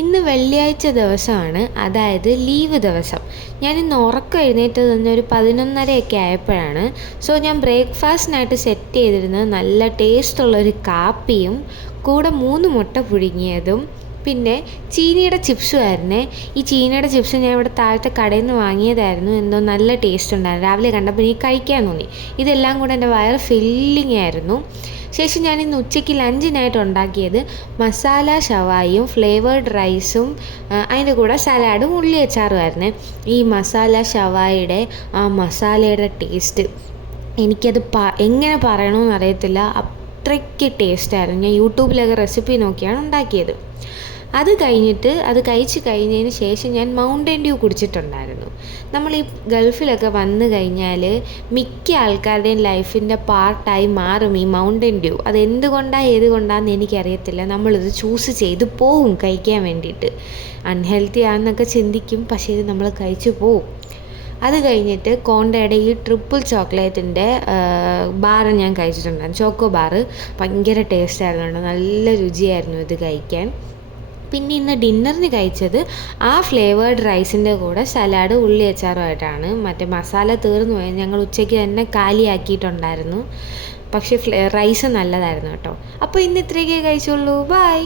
ഇന്ന് വെള്ളിയാഴ്ച ദിവസമാണ്, അതായത് ലീവ് ദിവസം. ഞാൻ ഇന്ന് ഉറക്കം എഴുന്നേറ്റത് തന്നെ ഒരു 11:30 ആയപ്പോഴാണ്. സോ ഞാൻ ബ്രേക്ക്ഫാസ്റ്റിനായിട്ട് സെറ്റ് ചെയ്തിരുന്നത് നല്ല ടേസ്റ്റുള്ളൊരു കാപ്പിയും കൂടെ 3 മുട്ട പുഴുങ്ങിയതും പിന്നെ ചീനിയുടെ ചിപ്സും ആയിരുന്നേ. ഈ ചീനിയുടെ ചിപ്സ് ഞാൻ ഇവിടെ താഴത്തെ കടയിൽ നിന്ന് വാങ്ങിയതായിരുന്നു. എന്തോ നല്ല ടേസ്റ്റ് ഉണ്ടായിരുന്നു. രാവിലെ കണ്ടപ്പോൾ എനിക്ക് കഴിക്കാൻ തോന്നി. ഇതെല്ലാം കൂടെ എൻ്റെ വയറ് ഫില്ലിങ് ആയിരുന്നു. ശേഷം ഞാൻ ഇന്ന് ഉച്ചയ്ക്ക് ലഞ്ചിനായിട്ട് ഉണ്ടാക്കിയത് മസാല ഷവായിയും ഫ്ലേവേർഡ് റൈസും അതിൻ്റെ കൂടെ സലാഡും ഉള്ളി അച്ചാറുമായിരുന്നു. ഈ മസാല ഷവായിയുടെ ആ മസാലയുടെ ടേസ്റ്റ് എനിക്കത് എങ്ങനെ പറയണമെന്ന് അറിയത്തില്ല, അത്രയ്ക്ക് ടേസ്റ്റായിരുന്നു. ഞാൻ യൂട്യൂബിലൊക്കെ റെസിപ്പി നോക്കിയാണ് ഉണ്ടാക്കിയത്. അത് കഴിച്ച് കഴിഞ്ഞതിന് ശേഷം ഞാൻ മൗണ്ടൻ ഡ്യൂ കുടിച്ചിട്ടുണ്ടായിരുന്നു. നമ്മൾ ഈ ഗൾഫിലൊക്കെ വന്നു കഴിഞ്ഞാൽ മിക്ക ആൾക്കാരുടെയും ലൈഫിൻ്റെ പാർട്ടായി മാറും ഈ മൗണ്ടൻ ഡ്യൂ. അത് ഏതുകൊണ്ടാണെന്ന് എനിക്കറിയത്തില്ല. നമ്മളിത് ചൂസ് ചെയ്ത് പോവും കഴിക്കാൻ വേണ്ടിയിട്ട്. അൺഹെൽത്തി ആണെന്നൊക്കെ ചിന്തിക്കും, പക്ഷേ ഇത് നമ്മൾ കഴിച്ചു പോവും. അത് കഴിഞ്ഞിട്ട് കോണ്ടയുടെ ഈ ട്രിപ്പിൾ ചോക്ലേറ്റിൻ്റെ ബാറ് ഞാൻ കഴിച്ചിട്ടുണ്ടായിരുന്നു, ചോക്കോ ബാറ്. ഭയങ്കര ടേസ്റ്റായിരുന്നു, നല്ല രുചിയായിരുന്നു ഇത് കഴിക്കാൻ. പിന്നെ ഇന്ന് ഡിന്നറിന് കഴിച്ചത് ആ ഫ്ലേവേർഡ് റൈസിൻ്റെ കൂടെ സലാഡ് ഉള്ളി അച്ചാറുമായിട്ടാണ്. മറ്റേ മസാല തീർന്നു പോയി, ഞങ്ങൾ ഉച്ചയ്ക്ക് തന്നെ കാലിയാക്കിയിട്ടുണ്ടായിരുന്നു. പക്ഷേ റൈസ് നല്ലതായിരുന്നു കേട്ടോ. അപ്പോൾ ഇന്ന് ഇത്രയൊക്കെ കഴിച്ചുള്ളൂ. ബൈ.